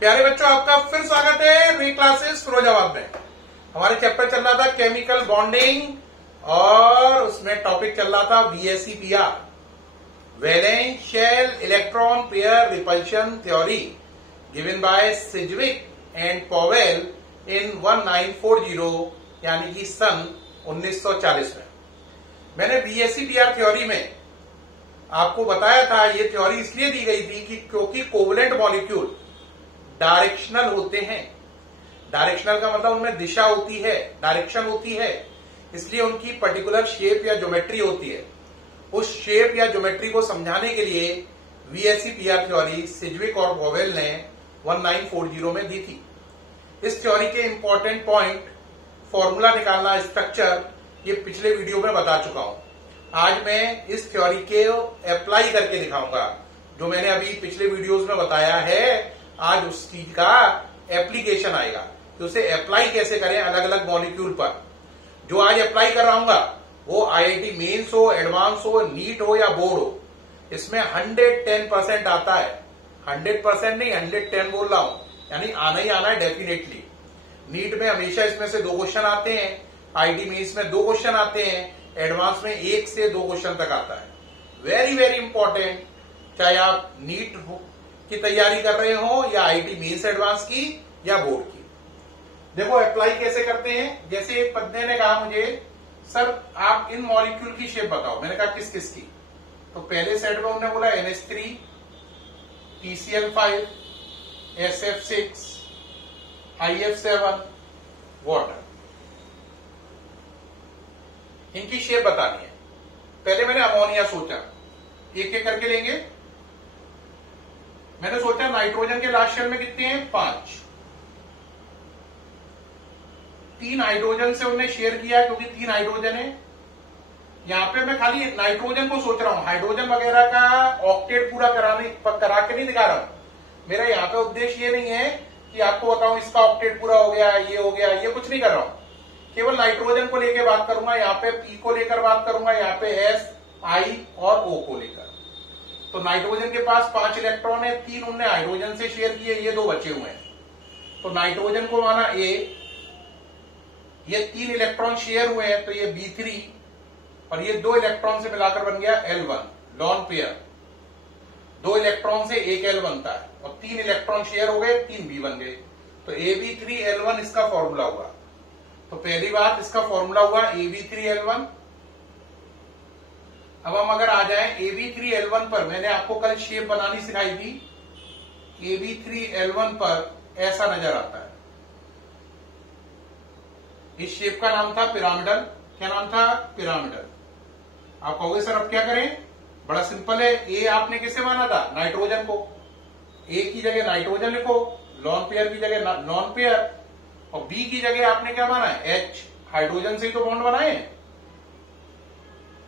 प्यारे बच्चों, आपका फिर स्वागत है री क्लासेस फिरोजाबाद में। हमारे चैप्टर चल रहा था केमिकल बॉन्डिंग और उसमें टॉपिक चल रहा था VSEPR, valence shell electron pair repulsion theory, given by Sidgwick and Powell in 1940 यानी कि सन 1940 में। मैंने VSEPR थ्योरी में आपको बताया था, ये थ्योरी इसलिए दी गई थी कि क्योंकि कोवलेंट मॉलिक्यूल डायरेक्शनल होते हैं। डायरेक्शनल का मतलब उनमें दिशा होती है, डायरेक्शन होती है, इसलिए उनकी पर्टिकुलर शेप या ज्योमेट्री होती है। उस शेप या ज्योमेट्री को समझाने के लिए VSEPR थ्योरी सिज्विक और पॉवेल ने 1940 में दी थी। इस थ्योरी के इंपॉर्टेंट पॉइंट, फॉर्मूला निकालना, स्ट्रक्चर, ये पिछले वीडियो में बता चुका हूं। आज मैं इस थ्योरी के अप्लाई करके दिखाऊंगा। जो मैंने अभी पिछले वीडियोस में बताया है, आज उस चीज का एप्लीकेशन आएगा कि उसे अप्लाई कैसे करें अलग अलग मॉलिक्यूल पर। जो आज अप्लाई कर रहा हूं वो IIT मेंस हो, एडवांस हो, नीट हो या बोर्ड हो, इसमें 110% आता है। 100% नहीं, 110 बोल रहा हूं, यानी आना ही आना है डेफिनेटली। नीट में हमेशा इसमें से 2 क्वेश्चन आते हैं, IIT मेंस में 2 क्वेश्चन आते हैं, एडवांस में 1 से 2 क्वेश्चन तक आता है। वेरी वेरी इंपॉर्टेंट, चाहे आप नीट की तैयारी कर रहे हो या IIT मेंस एडवांस की या बोर्ड की। देखो अप्लाई कैसे करते हैं। जैसे एक बंदे ने कहा मुझे, सर आप इन मॉलिक्यूल की शेप बताओ। मैंने कहा किस किस की? तो पहले सेट में उन्होंने बोला NH3, TCl5, SF6, IF7, water. इनकी शेप बतानी है। पहले मैंने अमोनिया सोचा, एक एक करके लेंगे। मैंने सोचा नाइट्रोजन के लास्ट शेल में कितने हैं? 5। 3 हाइड्रोजन से उन्हें शेयर किया क्योंकि 3 हाइड्रोजन है। यहां पे मैं खाली नाइट्रोजन को सोच रहा हूं, हाइड्रोजन वगैरह का ऑक्टेट पूरा करा के नहीं दिखा रहा हूं। मेरा यहां पे उद्देश्य ये नहीं है कि आपको बताऊं इसका ऑक्टेट पूरा हो गया, ये हो गया, ये कुछ नहीं कर रहा हूं। केवल नाइट्रोजन को लेकर बात करूंगा, यहाँ पे P को लेकर बात करूंगा, यहाँ पे S, I और O को लेकर। तो नाइट्रोजन के पास 5 इलेक्ट्रॉन है, 3 उनने हाइड्रोजन से शेयर किए, ये 2 बचे हुए हैं। तो नाइट्रोजन को माना A, ये 3 इलेक्ट्रॉन शेयर हुए हैं, तो ये B3 और ये 2 इलेक्ट्रॉन से मिलाकर बन गया L1, लॉन पेयर। 2 इलेक्ट्रॉन से 1 L बनता है और 3 इलेक्ट्रॉन शेयर हो गए, 3 B बन गए। तो AB3L1 इसका फॉर्मूला हुआ। तो पहली बात, इसका फॉर्मूला हुआ AB3L1। अब हम अगर आ जाएं AB3L1 पर, मैंने आपको कल शेप बनानी सिखाई थी। AB3L1 पर ऐसा नजर आता है। इस शेप का नाम था पिरामिडल। क्या नाम था? पिरामिडल। आप कहोगे सर अब क्या करें? बड़ा सिंपल है। ए आपने किसे माना था? नाइट्रोजन को। ए की जगह नाइट्रोजन लिखो, लॉन पेयर की जगह नॉन पेयर, और बी की जगह आपने क्या माना है? H। हाइड्रोजन से ही तो बॉन्ड बनाए।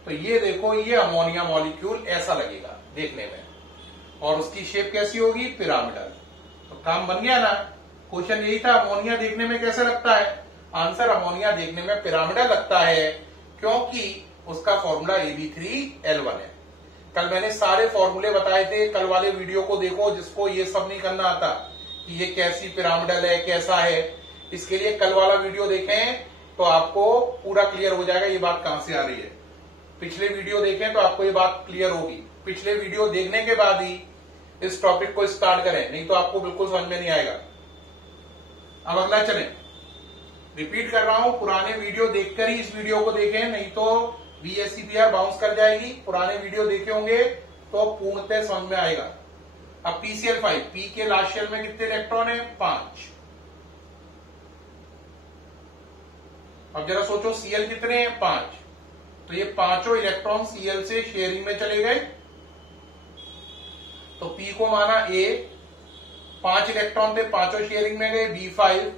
तो ये देखो, ये अमोनिया मॉलिक्यूल ऐसा लगेगा देखने में, और उसकी शेप कैसी होगी? पिरामिडल। तो काम बन गया ना। क्वेश्चन यही था, अमोनिया देखने में कैसा लगता है? आंसर, अमोनिया देखने में पिरामिडल लगता है क्योंकि उसका फॉर्मूला AB3L1 है। कल मैंने सारे फॉर्मूले बताए थे, कल वाले वीडियो को देखो। जिसको ये सब नहीं करना आता कि ये कैसी पिरामिडल है, कैसा है, इसके लिए कल वाला वीडियो देखें तो आपको पूरा क्लियर हो जाएगा ये बात कहां से आ रही है। पिछले वीडियो देखें तो आपको ये बात क्लियर होगी। पिछले वीडियो देखने के बाद ही इस टॉपिक को स्टार्ट करें, नहीं तो आपको बिल्कुल समझ में नहीं आएगा। अब अगला चलें। रिपीट कर रहा हूं, पुराने वीडियो देखकर ही इस वीडियो को देखें, नहीं तो VSEPR बाउंस कर जाएगी। पुराने वीडियो देखे होंगे तो पूर्णतः समझ में आएगा। अब TCl5, P के लास्ट शेल में कितने इलेक्ट्रॉन है? 5। अब जरा सोचो Cl कितने हैं? 5। तो ये पांचों इलेक्ट्रॉन Cl से शेयरिंग में चले गए। तो P को माना A, 5 इलेक्ट्रॉन थे, पांचों शेयरिंग में गए, B5।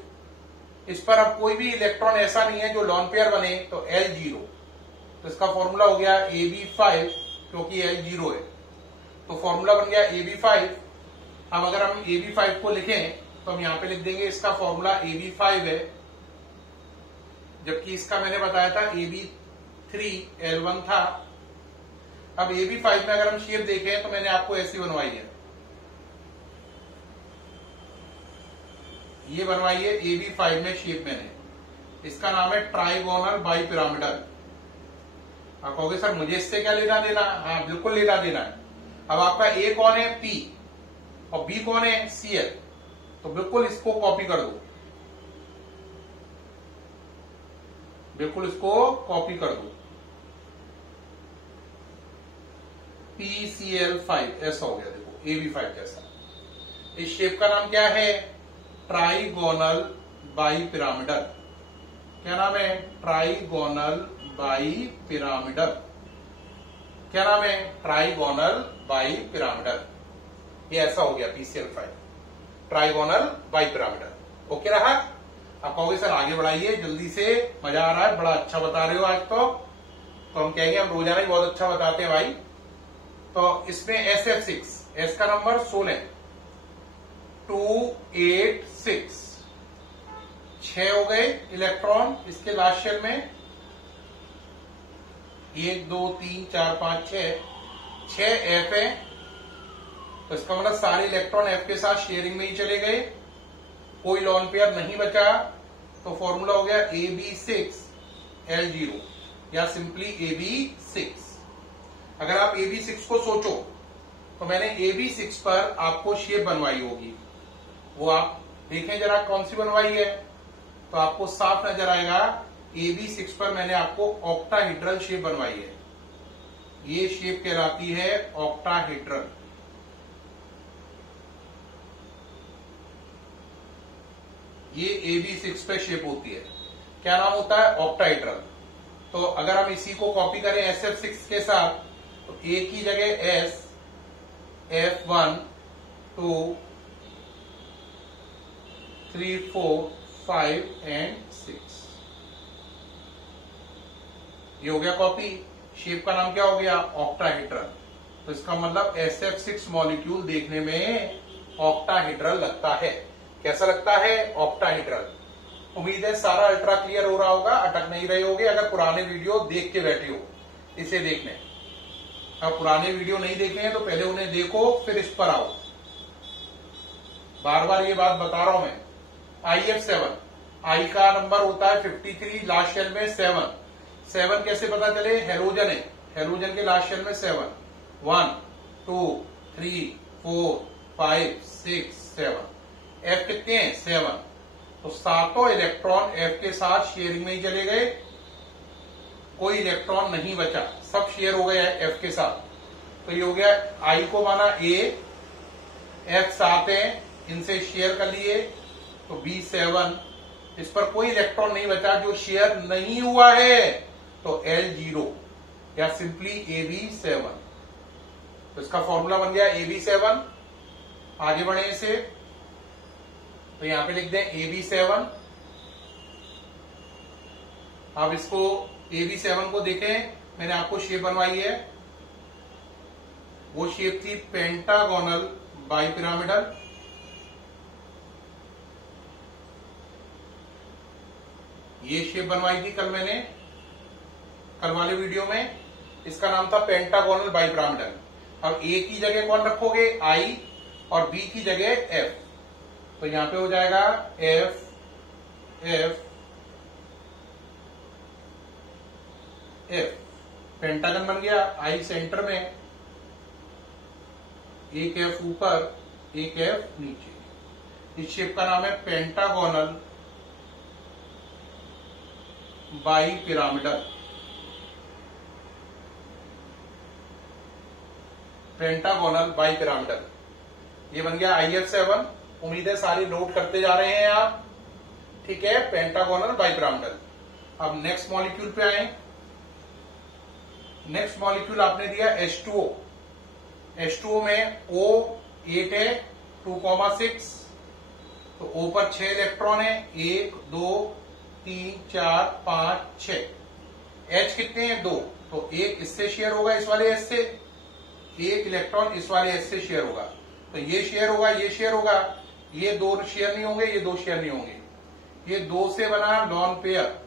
इस पर अब कोई भी इलेक्ट्रॉन ऐसा नहीं है जो लॉन पेयर बने, तो L0। तो इसका फॉर्मूला हो गया AB5 क्योंकि L0 है। तो फॉर्मूला बन गया AB5। अब अगर हम AB5 को लिखें तो हम यहां पे लिख देंगे, इसका फॉर्मूला AB5 है, जबकि इसका मैंने बताया था AB3L1 था। अब AB5 में अगर हम शेप देखें तो मैंने आपको ऐसी बनवाई है। ये बनवाई है AB5 में शेप मैंने, इसका नाम है ट्राइगोनल बाई पिरामिडल। आप कहोगे सर मुझे इससे क्या लेना देना? हाँ बिल्कुल लेना देना है। अब आपका ए कौन है? P, और B कौन है? Cl। तो बिल्कुल इसको कॉपी कर दो, बिल्कुल इसको कॉपी कर दो। PCl5 ऐसा हो गया, देखो AB5 जैसा। इस शेप का नाम क्या है? Trigonal bi pyramidal. क्या नाम है? Trigonal bi pyramidal. क्या नाम है? Trigonal bi pyramidal. ये ऐसा हो गया PCl5, trigonal bi pyramidal. Okay रहा? आप कहोगे सर आगे बढ़ाइए जल्दी से, मजा आ रहा है, बड़ा अच्छा बता रहे हो आज तो हम कहेंगे हम रोजाना ही बहुत अच्छा बताते हैं भाई। तो इसमें SF6, S का नंबर 16, 286, 6 हो गए इलेक्ट्रॉन इसके लास्ट शेल में। 1 2 3 4 5 6 F है, तो इसका मतलब सारे इलेक्ट्रॉन F के साथ शेयरिंग में ही चले गए, कोई लॉन पेयर नहीं बचा। तो फॉर्मूला हो गया AB6L0 या सिंपली AB6। अगर आप AB6 को सोचो तो मैंने AB6 पर आपको शेप बनवाई होगी, वो आप देखें जरा कौन सी बनवाई है, तो आपको साफ नजर आएगा AB6 पर मैंने आपको ऑक्टाहेड्रल शेप बनवाई है। ये शेप कहलाती है ऑक्टाहेड्रल। ये AB6 पे शेप होती है, क्या नाम होता है? ऑक्टाहेड्रल। तो अगर हम इसी को कॉपी करें SF6 के साथ, तो A की जगह S, F1 2 3 4 5 and 6, ये हो गया कॉपी। शेप का नाम क्या हो गया? ऑक्टाहेड्रल। तो इसका मतलब SF6 मॉलिक्यूल देखने में ऑक्टाहेड्रल लगता है। कैसा लगता है? ऑक्टाहेड्रल। उम्मीद है सारा अल्ट्रा क्लियर हो रहा होगा, अटक नहीं रहे होगे अगर पुराने वीडियो देख के बैठे हो इसे देखने। अब पुराने वीडियो नहीं देखे हैं तो पहले उन्हें देखो फिर इस पर आओ। बार बार ये बात बता रहा हूं मैं। IF7, I का नंबर होता है 53, लास्ट शेल में 7 कैसे पता चले? हेलोजन है, हेलोजन के लास्ट शेल में 7, 1 2 3 4 5 6 7। F कितने हैं? 7। तो सातों इलेक्ट्रॉन F के साथ शेयरिंग में ही चले गए, कोई इलेक्ट्रॉन नहीं बचा, सब शेयर हो गया है F के साथ। तो ये हो गया I को माना A, F 7 है, इनसे शेयर कर लिए, तो B7, इस पर कोई इलेक्ट्रॉन नहीं बचा जो शेयर नहीं हुआ है, तो L0 या सिंपली AB7। तो इसका फॉर्मूला बन गया AB7। आगे बढ़े इसे, तो यहां पे लिख दें AB7। अब इसको AB7 को देखें, मैंने आपको शेप बनवाई है, वो शेप थी पेंटागोनल बाई पिरामिडल। ये शेप बनवाई थी कल मैंने, कल वाले वीडियो में, इसका नाम था पेंटागोनल बाई पिरामिडल। अब A की जगह कौन रखोगे? I, और B की जगह F। तो यहां पे हो जाएगा F F F, पेंटागन बन गया। I सेंटर में, एक F ऊपर एक F नीचे। इस शेप का नाम है pentagonal bi pyramidal. Pentagonal bi pyramidal, ये बन गया IF7। उम्मीद है सारी नोट करते जा रहे हैं आप, ठीक है? Pentagonal bi pyramidal. अब नेक्स्ट मॉलिक्यूल पे आए। नेक्स्ट मॉलिक्यूल आपने दिया H2O। H2O में O 8 है, 2,6, तो O पर 6 इलेक्ट्रॉन है, 1 2 3 4 5 6। H कितने हैं? 2, तो एक इससे शेयर होगा, इस वाले H से, एक इलेक्ट्रॉन इस वाले H से शेयर होगा, तो ये शेयर होगा, ये शेयर होगा, ये दो शेयर नहीं होंगे, ये दो शेयर नहीं होंगे। ये 2 से बना लॉन पेयर,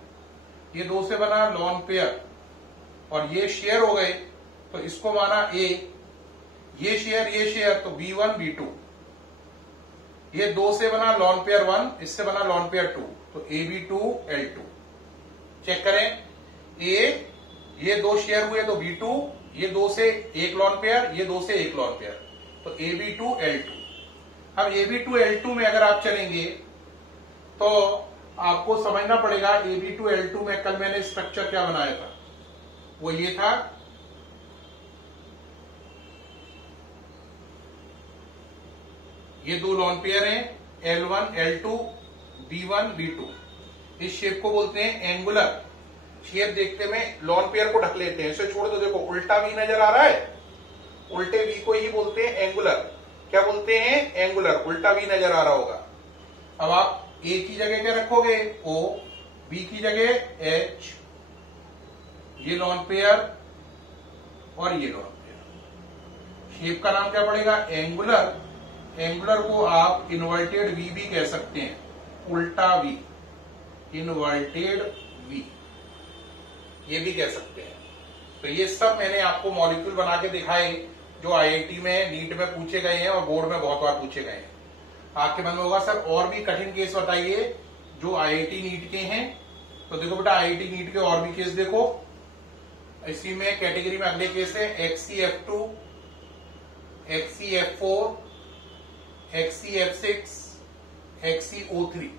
ये 2 से बना लॉन पेयर, और ये शेयर हो गए, तो इसको माना A, ये शेयर तो B1 B2। ये 2 से बना लॉन पेयर 1, इससे बना लॉन पेयर 2, तो AB2L2। चेक करें, ये 2 शेयर हुए तो B2, ये 2 से 1 लॉन पेयर, ये 2 से 1 लॉन पेयर, तो AB2L2। अब AB2L2 में अगर आप चलेंगे तो आपको समझना पड़ेगा AB2L2 में कल मैंने स्ट्रक्चर क्या बनाया था, वो ये था। ये 2 लॉन पेयर हैं, L1 L2 B1 B2। इस शेप को बोलते हैं एंगुलर शेप। देखते में लॉन पेयर को ढक लेते हैं, इसे छोड़ दो, देखो उल्टा V नजर आ रहा है, उल्टे V को ही बोलते हैं एंगुलर। क्या बोलते हैं? एंगुलर। उल्टा V नजर आ रहा होगा। अब आप A की जगह क्या रखोगे? O, B की जगह H, ये लॉन पेयर और ये लॉन पेयर। शेप का नाम क्या पड़ेगा? एंगुलर। एंगुलर को आप इन्वर्टेड V भी कह सकते हैं, उल्टा V, इन्वर्टेड V, ये भी कह सकते हैं। तो ये सब मैंने आपको मॉलिक्यूल बना के दिखाए जो आईआईटी में, नीट में पूछे गए हैं और बोर्ड में बहुत बार पूछे गए हैं। आपके मन में होगा सर और भी कठिन केस बताइए जो आईआईटी नीट के हैं। तो देखो बेटा, आईआईटी नीट के और भी केस देखो। इसी में कैटेगरी में अगले केस है XCF2, XCF4, XCF6, XCO3।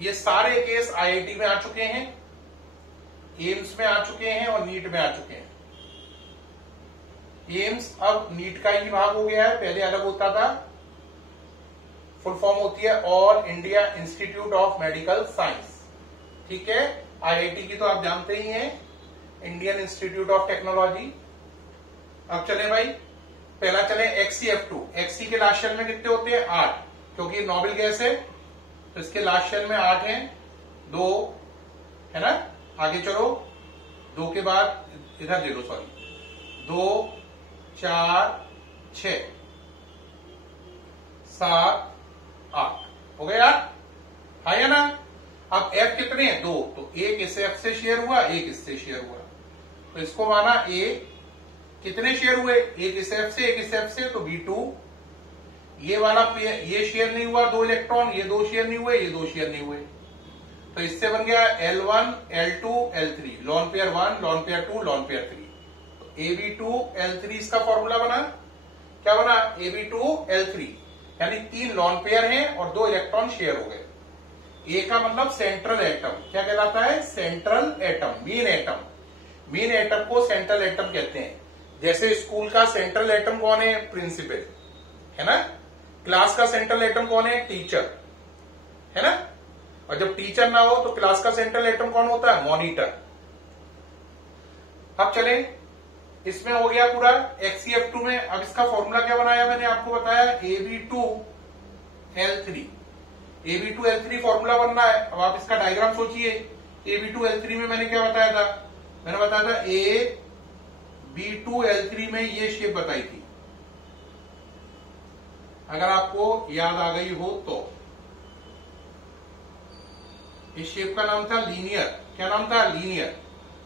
ये सारे केस आईआईटी में आ चुके हैं, एम्स में आ चुके हैं और नीट में आ चुके हैं। एम्स अब नीट का ही भाग हो गया है, पहले अलग होता था। फुल फॉर्म होती है all India institute of medical science. ठीक है, आईआईटी की तो आप जानते ही हैं, इंडियन इंस्टीट्यूट ऑफ टेक्नोलॉजी। अब चले भाई, पहला चले XCF2। XC के लास्ट शेल में कितने होते हैं? 8, क्योंकि ये नोबेल गैस है तो इसके लास्ट शेल में 8 हैं, 2 है ना। आगे चलो, 2 के बाद इधर दे दो, सॉरी, 2 4 6 7 8 हो गया, है या ना। अब F कितने हैं? 2, तो एक इस F से शेयर हुआ, एक इससे शेयर हुआ, तो इसको माना A। कितने शेयर हुए? एक इस F से, एक इस F से, तो B2। ये वाला ये शेयर नहीं हुआ 2 इलेक्ट्रॉन, ये 2 शेयर नहीं हुए, ये 2 शेयर नहीं हुए, तो इससे बन गया L1 L2 L3, lone pair 1, lone pair 2, lone pair 3। तो AB2L3 इसका फॉर्मूला बना। क्या बना? AB2L3, यानी 3 लॉन पेयर हैं और 2 इलेक्ट्रॉन शेयर हो गए। ए का मतलब सेंट्रल एटम। क्या कहलाता है? Central atom, main atom. Main atom को सेंट्रल एटम कहते हैं। जैसे स्कूल का सेंट्रल एटम कौन है? प्रिंसिपल, है ना। क्लास का सेंट्रल एटम कौन है? टीचर, है ना। और जब टीचर ना हो तो क्लास का सेंट्रल एटम कौन होता है? मॉनिटर। अब चले, इसमें हो गया पूरा XCF2 में। अब इसका फॉर्मूला क्या बनाया? मैंने आपको बताया AB2L3। AB2L3 फॉर्मूला बनना है। अब आप इसका डायग्राम सोचिए। AB2L3 में मैंने क्या बताया था? मैंने बताया था AB2L3 में ये शेप बताई थी, अगर आपको याद आ गई हो तो। इस शेप का नाम था लीनियर। क्या नाम था? लीनियर।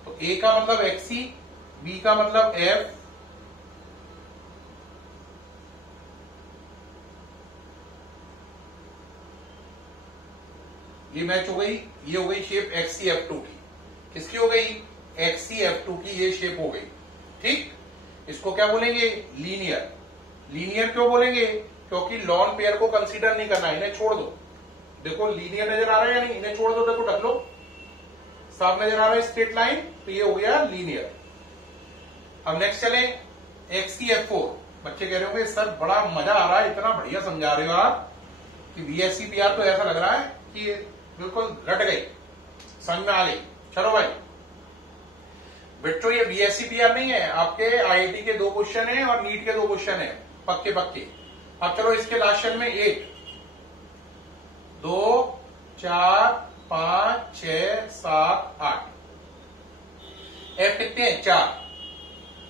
तो A का मतलब XC, B का मतलब F, ये मैच हो गई। ये हो गई शेप XCF2 की। किसकी हो गई? XCF2 की ये शेप हो गई। ठीक, इसको क्या बोलेंगे? लीनियर। लीनियर क्यों बोलेंगे? क्योंकि लॉन पेयर को कंसीडर नहीं करना, इन्हें छोड़ दो। देखो लीनियर नजर आ रहा है या नहीं? इन्हें छोड़ दो, देखो ढक लो, साफ नजर आ रहा है स्ट्रेट लाइन, तो ये हो गया लीनियर। अब नेक्स्ट चले XCF4। बच्चे कह रहे होंगे सर बड़ा मजा आ रहा है, इतना बढ़िया समझा रहे हो आप कि VSCPR तो ऐसा लग रहा है कि बिल्कुल रट गई, समझ में आ गई। चलो भाई बच्चों, ये VSCPR नहीं है, आपके IIT के 2 क्वेश्चन है और नीट के 2 क्वेश्चन है, पक्के पक्के। अब चलो इसके लास्ट शेल में 8, 2 4 5 6 7 8। F कितने हैं? 4,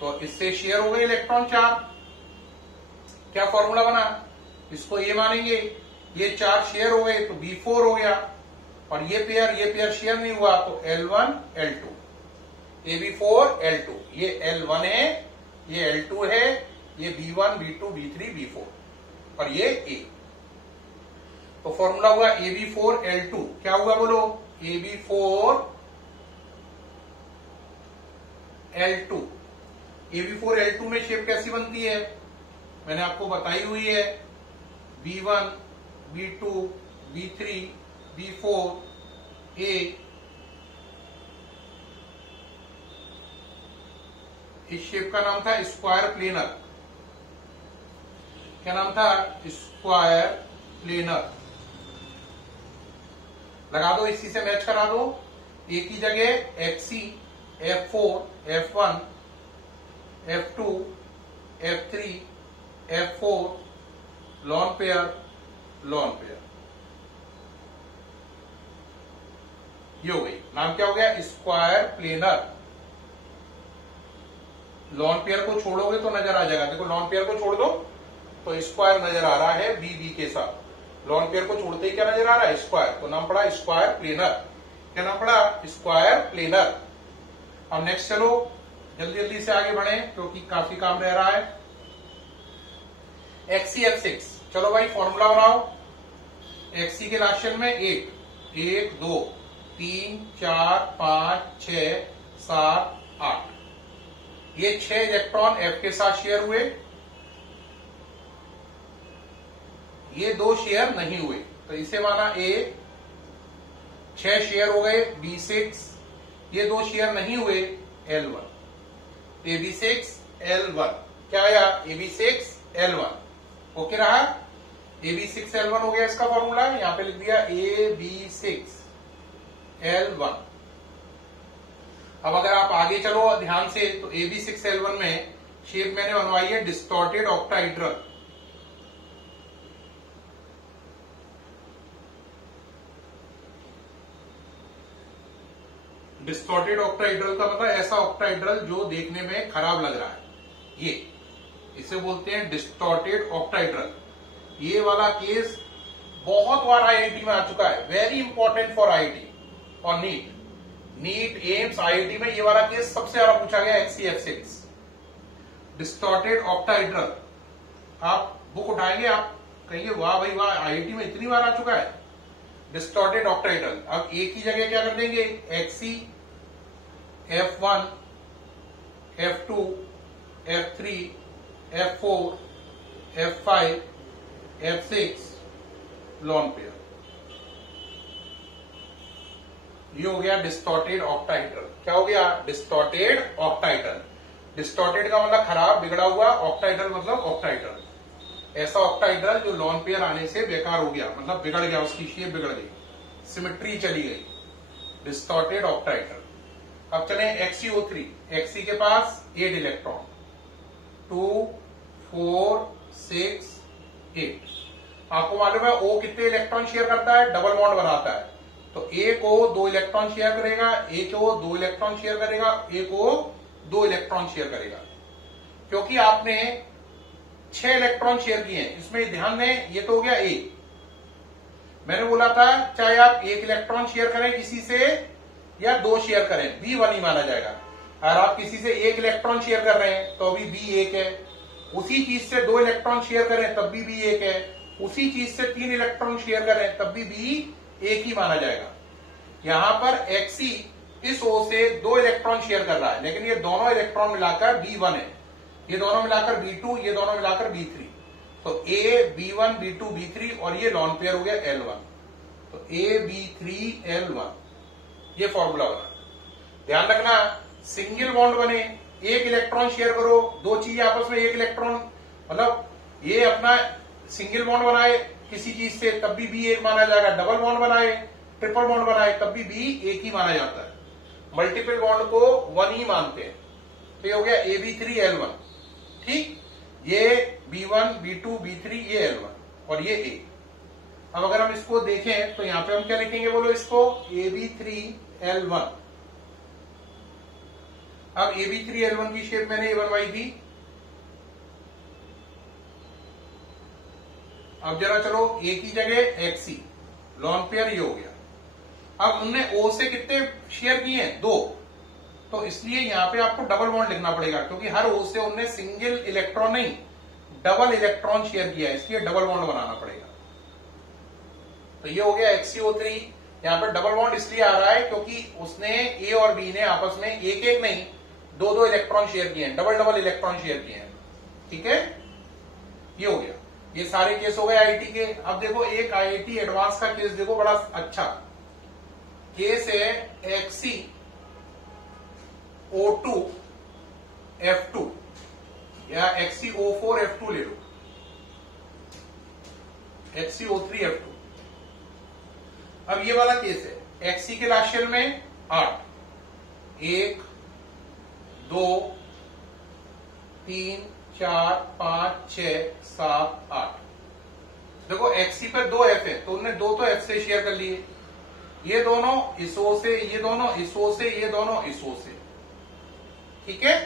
तो इससे शेयर हो गए इलेक्ट्रॉन 4। क्या फॉर्मूला बना? इसको ये मानेंगे, ये 4 शेयर हो गए तो B4 हो गया, और ये पेयर शेयर नहीं हुआ तो L1 L2, AB4 L2। ये L1 है, ये L2 है, ये B1 B2 B3 B4 और ये A। तो फॉर्मूला हुआ AB4L2, क्या हुआ बोलो, AB4L2। AB4L2 में शेप कैसी बनती है, मैंने आपको बताई हुई है, B1 B2 B3 B4 A। इस शेप का नाम था स्क्वायर प्लेनर। क्या नाम था, स्क्वायर प्लेनर। लगा दो, इसी से मैच करा दो। ए की जगह XC F4 F1 F2 F3 F4 lone pair lone pair, ये हो गई। नाम क्या हो गया, स्क्वायर प्लेनर। लॉन पेयर को छोड़ोगे तो नजर आ जाएगा, देखो लॉन पेयर को छोड़ दो तो स्क्वायर नजर आ रहा है बी के साथ। लॉन पेयर को छोड़ते ही क्या नजर आ रहा है, स्क्वायर। तो नाम पड़ा स्क्वायर प्लेनर। क्या नाम पड़ा, स्क्वायर प्लेनर। अब नेक्स्ट चलो जल्दी जल्दी से आगे बढ़े क्योंकि काफी काम रह रहा है। XC F6, चलो भाई फॉर्मूला बनाओ। XC के लाशन में 1 2 3 4 5 6 7 8, ये 6 इलेक्ट्रॉन F के साथ शेयर हुए, ये 2 शेयर नहीं हुए, तो इसे माना A। 6 शेयर हो गए B6, ये 2 शेयर नहीं हुए L1, AB6 L1। क्या आया, AB6 L1। ओके रहा, AB6 L1 हो गया इसका फॉर्मूला। यहां पे लिख दिया AB6 L1। अब अगर आप आगे चलो ध्यान से तो AB6 L1 में शेप मैंने बनवाई है डिस्टॉर्टेड ऑक्टाइड्रल। डिस्टॉर्टेड ऑक्टाइड्रल का मतलब ऐसा ऑक्टाइड्रल जो देखने में खराब लग रहा है, ये इसे बोलते हैं डिस्टॉर्टेड ऑक्टाइड्रल। ये वाला केस बहुत बार आईआईटी में आ चुका है, वेरी इंपॉर्टेंट फॉर आईआईटी और नीट एम्स आईआईटी में ये वाला केस सबसे ज्यादा पूछा गया, XC F6 डिस्टॉर्टेड ऑक्टाइड्रल। आप बुक उठाएंगे, आप कहेंगे वाह भाई वाह, आईआईटी में इतनी बार आ चुका है डिस्टॉर्टेड ऑक्टाइड्रल। अब ए की जगह क्या कर देंगे, XC F1 F2 F3 F4 F5 F6 lone pair. ये हो गया डिस्टॉर्टेड ऑक्टाइड्रल। क्या हो गया, डिस्टॉर्टेड ऑक्टाइड्रल। डिस्टॉर्टेड का मतलब खराब बिगड़ा हुआ, ऑक्टाइड्रल मतलब ऑक्टाइड्रल ऐसा ऑक्टाइड्रल जो लॉन पेयर आने से बेकार हो गया, मतलब बिगड़ गया, उसकी शेप बिगड़ गई, सिमेट्री चली गई, डिस्टॉर्टेड ऑक्टाइड्रल। अब चले XCO3। XC के पास 8 इलेक्ट्रॉन, 2 4 6 8। आपको मालूम है O कितने इलेक्ट्रॉन शेयर करता है, डबल बॉन्ड बनाता है। तो A को 2 इलेक्ट्रॉन शेयर करेगा, A को 2 इलेक्ट्रॉन शेयर करेगा, A को 2 इलेक्ट्रॉन शेयर करेगा। क्योंकि आपने 6 इलेक्ट्रॉन शेयर किए हैं, इसमें ध्यान दें, ये तो हो गया A। मैंने बोला था चाहे आप 1 इलेक्ट्रॉन शेयर करें किसी से या 2 शेयर करें, B1 ही माना जाएगा। अगर आप किसी से 1 इलेक्ट्रॉन शेयर कर रहे हैं तो अभी B 1 है, उसी चीज से 2 इलेक्ट्रॉन शेयर करें तब भी B 1 है, उसी चीज से 3 इलेक्ट्रॉन शेयर करें तब भी B 1 ही माना जाएगा। यहां पर XC इस O से 2 इलेक्ट्रॉन शेयर कर रहा है, लेकिन ये दोनों इलेक्ट्रॉन मिलाकर B1 है, ये दोनों मिलाकर B2, ये दोनों मिलाकर B3। तो A B1 B2 B3 और ये लॉन पेयर हो गया L1। तो A B3 L1 ये फॉर्मूला बना। ध्यान रखना, सिंगल बॉन्ड बने, 1 इलेक्ट्रॉन शेयर करो, 2 चीजें आपस में 1 इलेक्ट्रॉन, मतलब ये अपना सिंगल बॉन्ड बनाए किसी चीज से तब भी B 1 माना जाएगा, डबल बॉन्ड बनाए, ट्रिपल बॉन्ड बनाए तब भी B 1 ही माना जाता है, मल्टीपल बॉन्ड को 1 ही मानते हैं। तो ये हो गया AB3 L1। ठीक, ये B1 B2 B3 ये L1 और ये A। अब अगर हम इसको देखें तो यहां पे हम क्या लिखेंगे बोलो, इसको AB3 L1। अब AB3 L1 की शेप मैंने ये बनवाई थी। अब जरा चलो A की जगह XC लॉन पेयर ये हो गया। अब उनने O से कितने शेयर किए हैं, 2, तो इसलिए यहां पे आपको डबल बॉन्ड लिखना पड़ेगा, क्योंकि हर O से उनने सिंगल इलेक्ट्रॉन नहीं डबल इलेक्ट्रॉन शेयर किया है, इसलिए डबल बॉन्ड बनाना पड़ेगा। तो ये हो गया HCO3। यहां पर डबल बॉन्ड इसलिए आ रहा है क्योंकि उसने ए और बी ने आपस में एक एक नहीं दो दो इलेक्ट्रॉन शेयर किए हैं, डबल डबल इलेक्ट्रॉन शेयर किए हैं। ठीक है, ये हो गया। ये सारे केस हो गए आईआईटी के। अब देखो एक आईआईटी एडवांस का केस देखो, बड़ा अच्छा केस है XCO2F2 या XCO4F2 ले लो, XCO3F2। अब ये वाला केस है, XC के लास्ट शेल में 8, 1 2 3 4 5 6 7 8। देखो XC पर 2 F है तो उन्होंने 2 तो F से शेयर कर लिए, ये दोनों इस O से, ये दोनों इस O से, ये दोनों इस O से। ठीक है,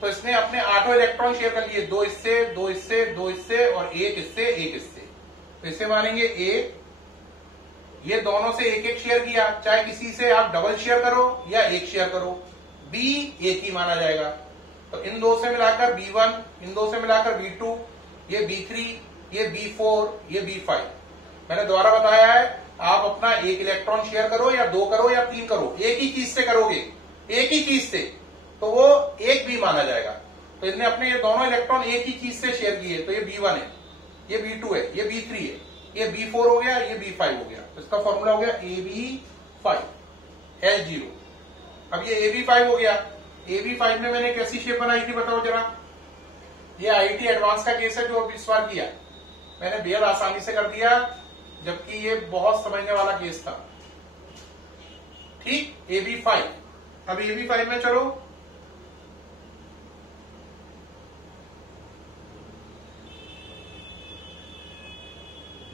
तो इसने अपने 8 इलेक्ट्रॉन शेयर कर लिए, 2 इससे 2 इससे 2 इससे और 1 इससे 1 इससे। तो इसे मानेंगे A। ये दोनों से एक एक शेयर किया, चाहे किसी से आप डबल शेयर करो या एक शेयर करो, B एक ही माना जाएगा। तो इन दो से मिलाकर B1, इन दो से मिलाकर B2, ये B3, ये B4, ये B5। मैंने दोबारा बताया है, आप अपना एक इलेक्ट्रॉन शेयर करो या 2 करो या 3 करो, एक ही चीज से करोगे, एक ही चीज से, तो वो एक B माना जाएगा। तो इनने अपने ये दोनों इलेक्ट्रॉन एक ही चीज से शेयर किए, तो ये B1 है, ये B2 है, ये B3 है, ये B4 हो गया, ये B5 हो गया। तो इसका फॉर्मूला हो गया AB5 H0। अब ये AB5 हो गया। AB5 में मैंने कैसी शेप बनाई थी बताओ जरा। ये आईआईटी एडवांस का केस है जो अभी इस बार किया, मैंने बेहद आसानी से कर दिया, जबकि ये बहुत समझने वाला केस था। ठीक, AB5। अब AB5 में चलो,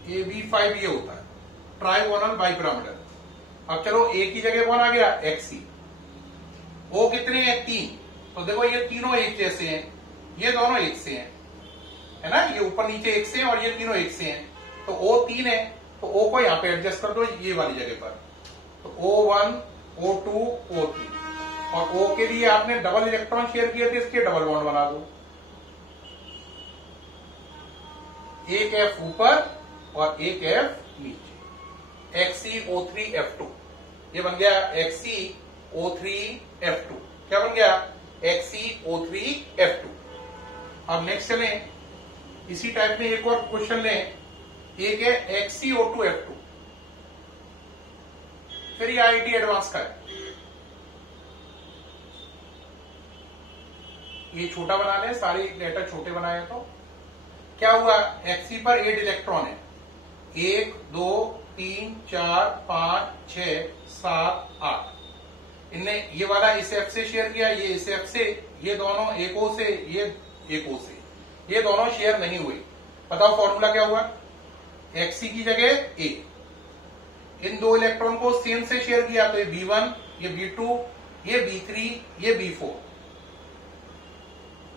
AB5 ये होता है ट्राइगोनल बाइपिरामिडल। अब चलो एक ही जगह कौन आ गया, XC। O कितने हैं, 3। तो देखो ये तीनों एक जैसे हैं, ये दोनों एक से हैं, है ना, ये ऊपर नीचे एक से हैं और ये तीनों एक से हैं। तो O 3 है, तो O को यहां पे एडजस्ट कर दो ये वाली जगह पर। तो O1 O2 O3, और O के लिए आपने डबल इलेक्ट्रॉन शेयर किए थे, इसके डबल बॉन्ड बना दो, एक F ऊपर और एक F नीचे, XCO3F2। ये बन गया XCO3F2। क्या बन गया, XCO3F2। अब नेक्स्ट चलें, इसी टाइप में एक और क्वेश्चन लें, एक है XCO2F2, फिर ये आईआईटी एडवांस का है। ये छोटा बना लें, सारे लेटर छोटे बनाए तो क्या हुआ, Xc पर 8 इलेक्ट्रॉन है, 1 2 3 4 5 6 7 8। इनने ये वाला इस F से शेयर किया, ये इस F से, ये दोनों एक O से, ये एक O से, ये दोनों शेयर नहीं हुए। बताओ फॉर्मूला क्या हुआ, Xc की जगह A। इन दो इलेक्ट्रॉन को सेम से शेयर किया, तो ये B1, ये B2, ये B3, ये B4।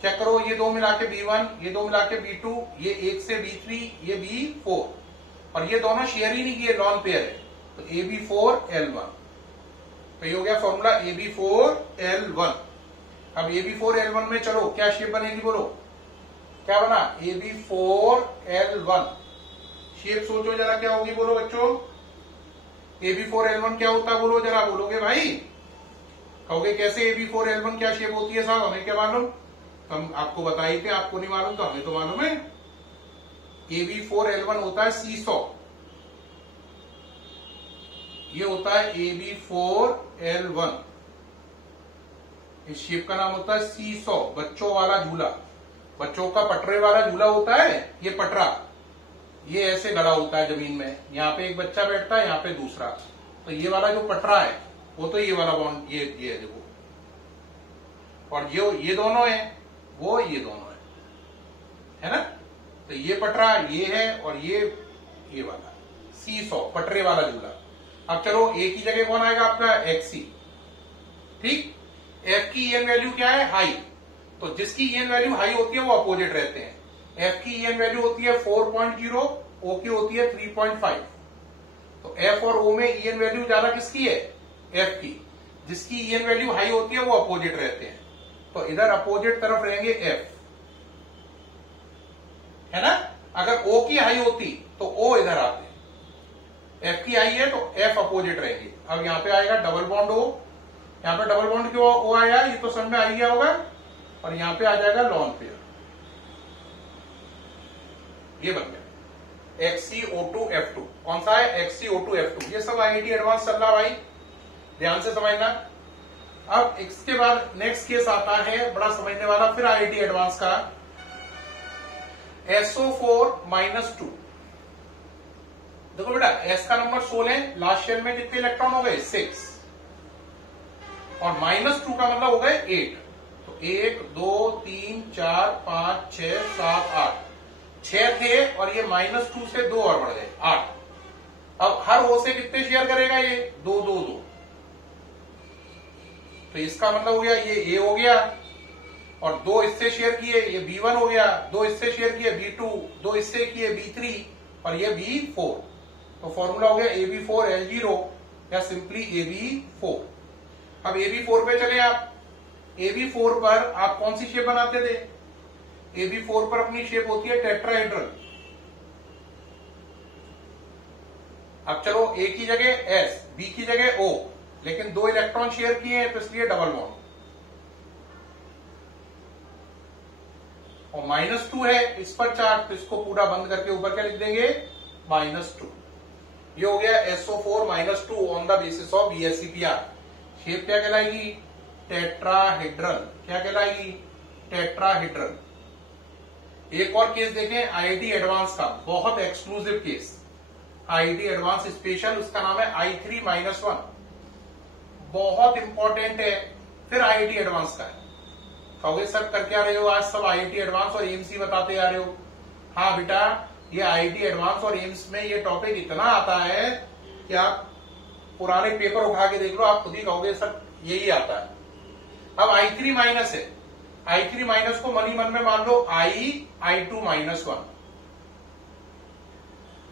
चेक करो, ये दो मिला के B1, ये दो मिला के B2, ये एक से B3, ये B4, और ये दोनों शेयर ही नहीं किए, लॉन पेयर है, तो AB4L1। तो ये हो गया फॉर्मूला AB4L1। अब AB4L1 में चलो क्या शेप बनेगी बोलो, क्या बना, AB4L1। शेप सोचो जरा क्या होगी बोलो बच्चों, AB4L1 क्या होता है बोलो जरा, बोलोगे भाई, कहोगे कैसे AB4L1 क्या शेप होती है साहब, हमें क्या मालूम, हम आपको बताई थे, आपको नहीं मालूम तो हमें तो मालूम है। AB4L1 होता है सीसॉ, ये होता है AB4L1। इस शेप का नाम होता है सीसॉ, बच्चों वाला झूला, बच्चों का पटरे वाला झूला होता है ये पटरा, ये ऐसे गड़ा होता है जमीन में, यहाँ पे एक बच्चा बैठता है, यहाँ पे दूसरा, तो ये वाला जो पटरा है वो तो ये वाला बॉन्ड, ये देखो, और ये दोनों है, वो ये दोनों है ना, तो ये पटरा ये है और ये वाला सीसॉ, पटरे वाला झूला। अब चलो एक ही जगह कौन आएगा आपका, Xc। ठीक, F की EN वैल्यू क्या है, हाई, तो जिसकी EN वैल्यू हाई होती है वो अपोजिट रहते हैं। F की EN वैल्यू होती है 4.0, O की होती है 3.5। तो F और O में EN वैल्यू ज्यादा किसकी है, F की, जिसकी EN वैल्यू हाई होती है वो अपोजिट रहते हैं, तो इधर अपोजिट तरफ रहेंगे F। है ना। अगर O की हाई होती तो O इधर आते, F की हाई है तो F अपोजिट रहेगी। अब यहाँ पे आएगा डबल बॉन्ड O, यहाँ पे डबल बॉन्ड क्यों O आया, ये तो समझ में आ गया होगा। और यहाँ पे आ जाएगा लॉन पेयर, ये बन गया XeO2F2। कौन सा है, XeO2F2। ये सब IIT एडवांस चल रहा भाई, ध्यान से समझना। अब इसके बाद नेक्स्ट केस आता है बड़ा समझने वाला, फिर IIT एडवांस का, SO4-2। देखो बेटा, S का नंबर 16, लास्ट शेल में कितने इलेक्ट्रॉन हो गए, 6, और -2 का मतलब हो गए 8। तो 1 2 3 4 5 6 7 8, 6 थे और ये -2 से 2 और बढ़ गए 8। अब हर O से कितने शेयर करेगा ये, 2 2 2। तो इसका मतलब हो गया ये A हो गया, और 2 इससे शेयर किए ये B1 हो गया, 2 इससे शेयर किए B2, 2 इससे किए B3 और ये B4। तो फॉर्मूला हो गया AB4L0 या सिंपली AB4। अब AB4 पे चले आप, AB4 पर आप कौन सी शेप बनाते थे, AB4 पर अपनी शेप होती है टेट्राहेड्रल। अब चलो A की जगह S, B की जगह O, लेकिन 2 इलेक्ट्रॉन शेयर किए हैं तो इसलिए डबल बॉन्ड, और -2 है इस पर चार्ज, तो इसको पूरा बंद करके ऊपर क्या लिख देंगे, -2। ये हो गया SO4-2 on the basis of BSEPR। Shape क्या कहलाएगी, टेट्राहेड्रल। क्या कहलाएगी, टेट्राहेड्रल। एक और केस देखें IIT एडवांस का, बहुत exclusive case, IIT advance special, उसका नाम है I3-1, बहुत इंपॉर्टेंट है। फिर IIT एडवांस का है। कहोगे सर कर क्या रहे हो, आज सब IIT एडवांस और एम्स ही बताते आ रहे हो। हाँ बेटा, ये IIT एडवांस और एम्स में ये टॉपिक इतना आता है कि आप पुराने पेपर उठा के देख लो, आप खुद ही कहोगे सर यही आता है। अब I3- है, I3- को मन ही मन में मान लो I2-1,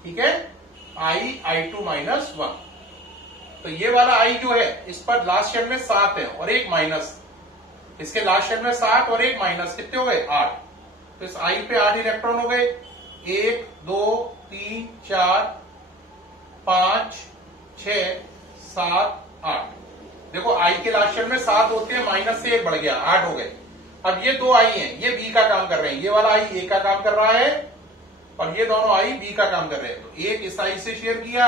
ठीक है, I2-1। तो ये वाला I जो है, इस पर लास्ट शेल में 7 है और एक माइनस, इसके लास्ट शेल में 7 और एक माइनस, कितने हो गए, 8। तो इस I पे 8 इलेक्ट्रॉन हो गए, 1 2 3 4 5 6 7 8। देखो I के लास्ट शेल में 7 होते हैं, माइनस से 1 बढ़ गया, 8 हो गए। अब ये 2 I हैं, ये B का काम कर रहे हैं, ये वाला I A का काम कर रहा है और ये दोनों I B का काम कर रहे हैं। तो एक इस I से शेयर किया,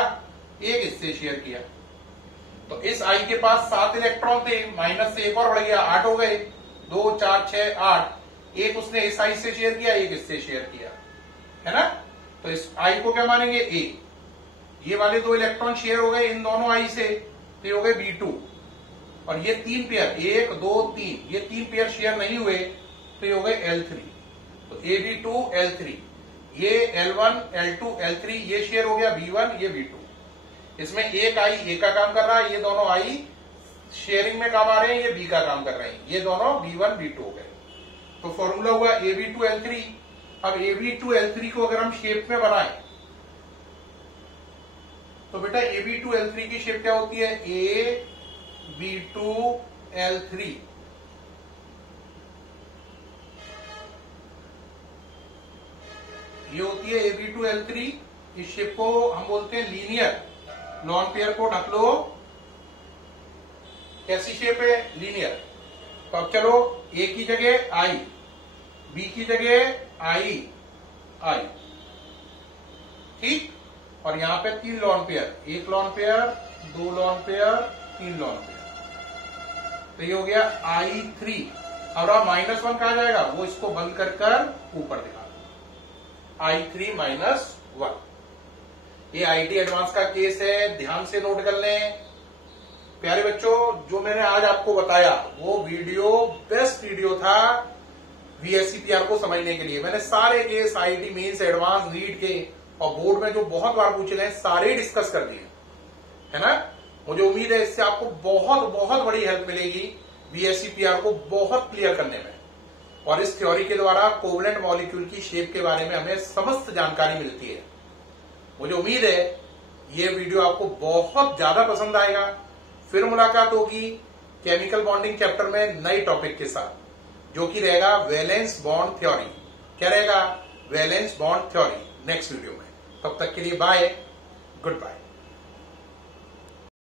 एक इससे शेयर किया, तो इस I के पास 7 इलेक्ट्रॉन थे, माइनस से 1 और बढ़ गया, 8 हो गए, 2 4 6 8। एक उसने इस I से शेयर किया, एक इससे शेयर किया, है ना। तो इस I को क्या मानेंगे, A। ये वाले 2 इलेक्ट्रॉन शेयर हो गए इन दोनों I से, तो ये हो गए B2। और ये 3 पेयर, 1 2 3, ये 3 पेयर शेयर नहीं हुए, तो ये हो गए L3। तो AB2 L3, ये L1 L2 L3 ये शेयर हो गया B1, ये B2। इसमें एक I A का काम कर रहा है, ये दोनों I शेयरिंग में काम आ रहे हैं, ये B का काम कर रहे हैं, ये दोनों B1 B2 हो गए। तो फॉर्मूला हुआ AB2 L3। अब AB2 L3 को अगर हम शेप में बनाएं तो बेटा AB2 L3 की शेप क्या होती है, AB2 L3। ये होती है AB2 L3। इस शेप को हम बोलते हैं लीनियर। लॉन पेयर को ढक लो, कैसी शेप है, लीनियर। तो अब चलो A की जगह I, B की जगह I, ठीक। और यहां पे 3 lone pair, 1 lone pair, 2 lone pair, 3 lone pair. तो ये हो गया I3। अब -1 कहा जाएगा, वो इसको बंद कर ऊपर दिखा दो, I3-1। ये IIT एडवांस का केस है, ध्यान से नोट कर लें प्यारे बच्चों। जो मैंने आज आपको बताया वो वीडियो बेस्ट वीडियो था VSEPR को समझने के लिए। मैंने सारे case IIT mains, advance, NEET के और बोर्ड में जो बहुत बार पूछे गए सारे डिस्कस कर दिए, है ना। मुझे उम्मीद है इससे आपको बहुत बहुत बड़ी हेल्प मिलेगी VSEPR को बहुत क्लियर करने में। और इस थ्योरी के द्वारा कोवलेंट मॉलिक्यूल की शेप के बारे में हमें समस्त जानकारी मिलती है। मुझे उम्मीद है ये वीडियो आपको बहुत ज्यादा पसंद आएगा। फिर मुलाकात होगी केमिकल बॉन्डिंग चैप्टर में नई टॉपिक के साथ, जो कि रहेगा वैलेंस बॉन्ड थ्योरी। क्या रहेगा, valence bond theory next video में। तब तक के लिए बाय, गुड बाय।